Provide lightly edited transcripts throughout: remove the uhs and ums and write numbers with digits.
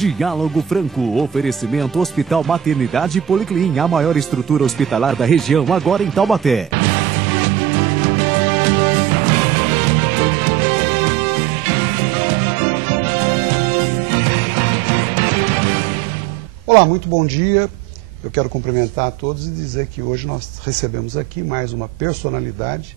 Diálogo Franco, oferecimento Hospital Maternidade e Policlin, a maior estrutura hospitalar da região, agora em Taubaté. Olá, muito bom dia. Eu quero cumprimentar a todos e dizer que hoje nós recebemos aqui mais uma personalidade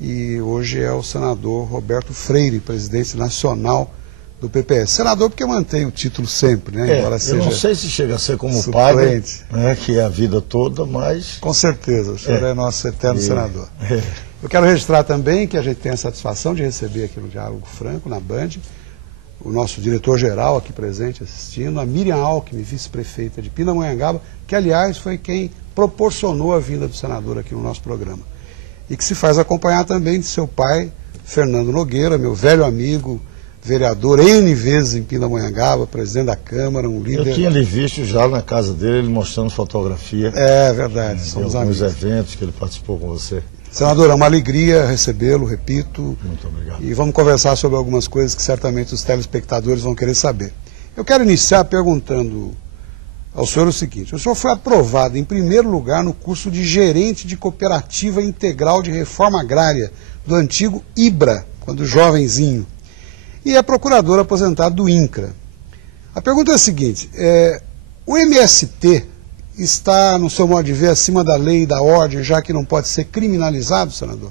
e hoje é o senador Roberto Freire, presidente nacional do PPS. Senador porque mantém o título sempre, né? Embora seja eu não sei se chega a ser como suplente, pai, né, que é a vida toda, mas... Com certeza, o senhor é nosso eterno senador. Eu quero registrar também que a gente tem a satisfação de receber aqui no Diálogo Franco, na Band, o nosso diretor-geral aqui presente assistindo, a Miriam Alckmin, vice-prefeita de Pindamonhangaba, que aliás foi quem proporcionou a vinda do senador aqui no nosso programa. E que se faz acompanhar também de seu pai, Fernando Nogueira, meu velho amigo, vereador N vezes em Pindamonhangaba, presidente da Câmara, um líder... Eu tinha lhe visto já na casa dele, ele mostrando fotografia. É verdade, somos amigos. Alguns eventos que ele participou com você. Senador, é uma alegria recebê-lo, repito. Muito obrigado. E vamos conversar sobre algumas coisas que certamente os telespectadores vão querer saber. Eu quero iniciar perguntando ao senhor o seguinte: o senhor foi aprovado em primeiro lugar no curso de gerente de cooperativa integral de reforma agrária do antigo IBRA, quando jovenzinho, e é procurador aposentado do INCRA. A pergunta é a seguinte: o MST está, no seu modo de ver, acima da lei e da ordem, já que não pode ser criminalizado, senador?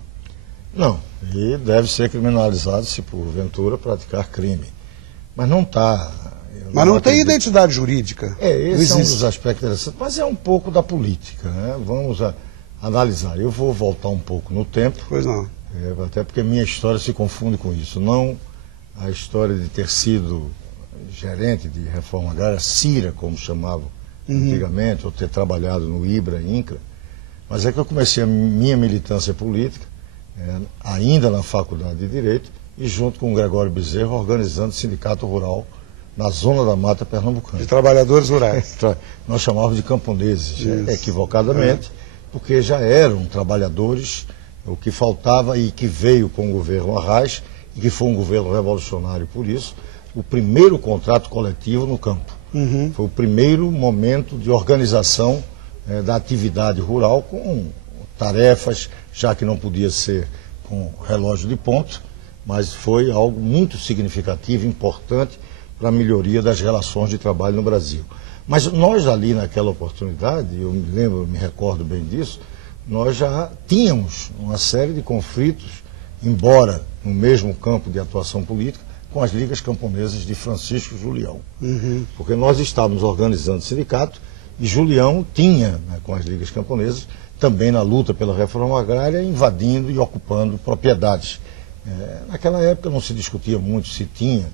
Não, e deve ser criminalizado se porventura praticar crime. Mas não está. Mas não tem identidade jurídica. Esse é um dos aspectos interessantes, mas é um pouco da política, né? Vamos analisar. Eu vou voltar um pouco no tempo. Pois não. Até porque minha história se confunde com isso. Não a história de ter sido gerente de reforma agrária, CIRA, como chamavam antigamente, ou ter trabalhado no IBRA, INCRA, mas é que eu comecei a minha militância política, ainda na Faculdade de Direito, e junto com o Gregório Bezerra, organizando o Sindicato Rural na Zona da Mata Pernambucana. De trabalhadores rurais. Nós chamávamos de camponeses, equivocadamente, porque já eram trabalhadores, o que faltava e que veio com o governo Arraes, e que foi um governo revolucionário por isso, o primeiro contrato coletivo no campo. Foi o primeiro momento de organização da atividade rural com tarefas, já que não podia ser com relógio de ponto, mas foi algo muito significativo, importante para a melhoria das relações de trabalho no Brasil. Mas nós ali naquela oportunidade, eu me recordo bem disso, nós já tínhamos uma série de conflitos, embora no mesmo campo de atuação política, com as ligas camponesas de Francisco Julião. Porque nós estávamos organizando o sindicato e Julião tinha, com as ligas camponesas, também na luta pela reforma agrária, invadindo e ocupando propriedades. Naquela época não se discutia muito se tinha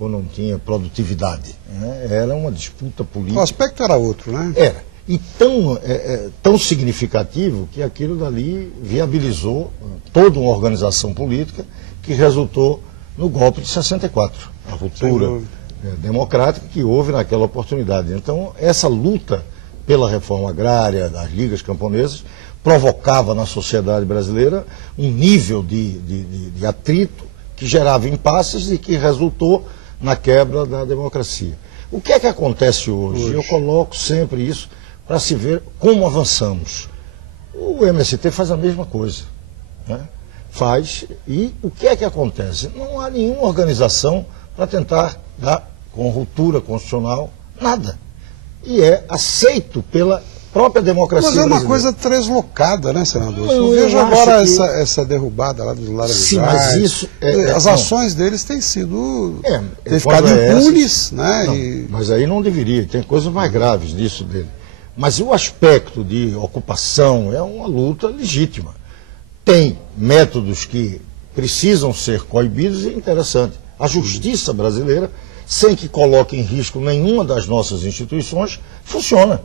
ou não tinha produtividade. Era uma disputa política. O aspecto era outro, né? Era. E tão significativo que aquilo dali viabilizou toda uma organização política que resultou no golpe de 64, a ruptura democrática que houve naquela oportunidade. Então, essa luta pela reforma agrária, das ligas camponesas, provocava na sociedade brasileira um nível de atrito que gerava impasses e que resultou na quebra da democracia. O que é que acontece hoje? Eu coloco sempre isso para se ver como avançamos. O MST faz a mesma coisa, né? Faz, e o que é que acontece? Não há nenhuma organização para tentar dar com ruptura constitucional, nada. E é aceito pela própria democracia brasileira. Mas é uma coisa translocada, né, senador? Eu vejo agora essa derrubada lá dos Laranjais. Sim, mas isso... as ações deles têm sido... têm ficado impunes, né? Mas aí não deveria, tem coisas mais graves disso dele. Mas o aspecto de ocupação é uma luta legítima. Tem métodos que precisam ser coibidos e interessante. A justiça brasileira, sem que coloque em risco nenhuma das nossas instituições, funciona.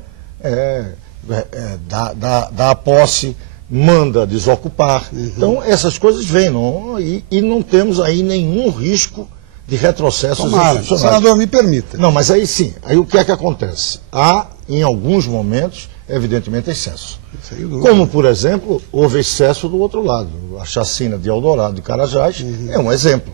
Dá a posse, manda desocupar. Então, essas coisas vêm, e não temos aí nenhum risco de retrocessos institucionais. Senador, me permita. Não, mas aí sim, aí o que é que acontece? Há, em alguns momentos, evidentemente, excesso. Como, por exemplo, houve excesso do outro lado. A chacina de Eldorado e Carajás é um exemplo.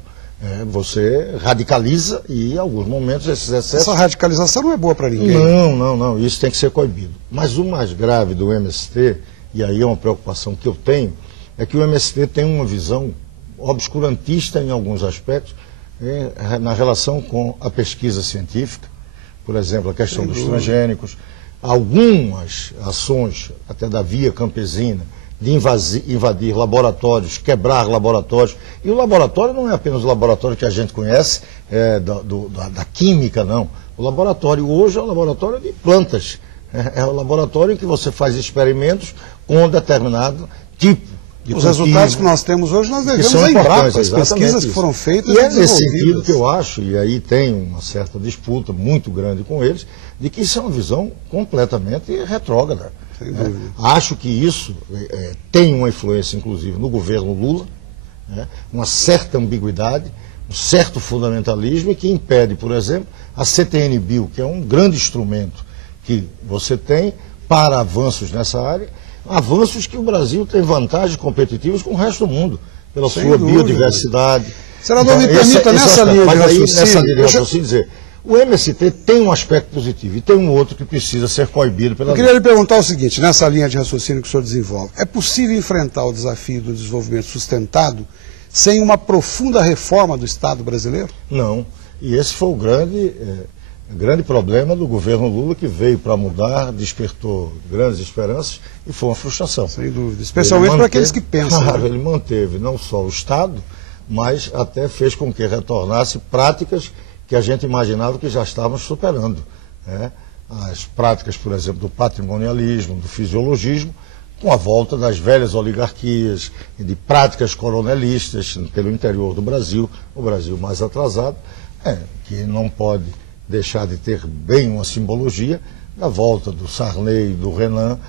Você radicaliza e, em alguns momentos, esses excessos... Essa radicalização não é boa para ninguém. Não, isso tem que ser coibido. Mas o mais grave do MST, e aí é uma preocupação que eu tenho, é que o MST tem uma visão obscurantista em alguns aspectos, na relação com a pesquisa científica, por exemplo, a questão dos transgênicos, algumas ações, até da via campesina, de invadir laboratórios, quebrar laboratórios. E o laboratório não é apenas o laboratório que a gente conhece, da química, não. O laboratório hoje é um laboratório de plantas. É um laboratório em que você faz experimentos com determinado tipo de Os resultados que nós temos hoje, nós devemos a Embrapa, as pesquisas que foram feitas e é nesse sentido que eu acho, e aí tem uma certa disputa muito grande com eles, de que isso é uma visão completamente retrógrada. Acho que isso tem uma influência, inclusive, no governo Lula, uma certa ambiguidade, um certo fundamentalismo, e que impede, por exemplo, a CTN-Bio, que é um grande instrumento que você tem para avanços nessa área, avanços que o Brasil tem vantagens competitivas com o resto do mundo, pela sua biodiversidade. Senador, me permita, nessa linha de raciocínio, dizer, o MST tem um aspecto positivo e tem um outro que precisa ser coibido pela lei. Eu queria lhe perguntar o seguinte, nessa linha de raciocínio que o senhor desenvolve, é possível enfrentar o desafio do desenvolvimento sustentado sem uma profunda reforma do Estado brasileiro? Não, e esse foi o grande problema do governo Lula, que veio para mudar, despertou grandes esperanças e foi uma frustração. Sem dúvida, especialmente para aqueles que pensam. Claro, ele manteve não só o Estado, mas até fez com que retornasse práticas que a gente imaginava que já estávamos superando. As práticas, por exemplo, do patrimonialismo, do fisiologismo, com a volta das velhas oligarquias e de práticas coronelistas pelo interior do Brasil, o Brasil mais atrasado, que não pode deixar de ter bem uma simbologia da volta do Sarney e do Renan.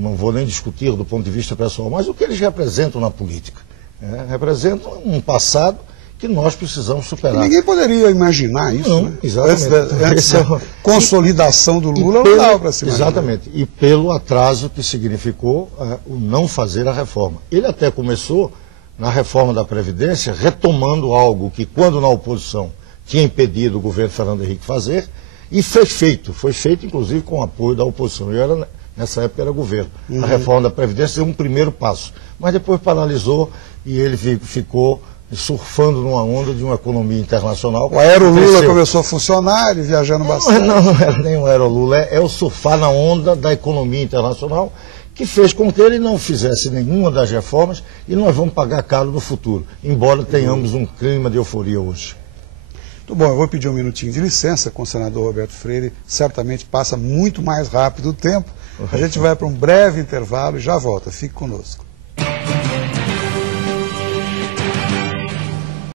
Não vou nem discutir do ponto de vista pessoal, mas o que eles representam na política. Representam um passado que nós precisamos superar. Ninguém poderia imaginar isso, não, né? Exatamente. Antes da consolidação do Lula, não dava para se imaginar. Exatamente. E pelo atraso que significou o não fazer a reforma. Ele até começou, na reforma da Previdência, retomando algo que, quando na oposição, tinha impedido o governo Fernando Henrique fazer, e foi feito inclusive com o apoio da oposição. Nessa época era governo. A reforma da Previdência deu um primeiro passo, mas depois paralisou e ele ficou surfando numa onda de uma economia internacional. O Aerolula começou a funcionar, ele viajando bastante. Não era nem o Aerolula, é o surfar na onda da economia internacional, que fez com que ele não fizesse nenhuma das reformas e nós vamos pagar caro no futuro, embora tenhamos um clima de euforia hoje. Muito bom, eu vou pedir um minutinho de licença com o senador Roberto Freire, certamente passa muito mais rápido o tempo. A gente vai para um breve intervalo e já volta, fique conosco.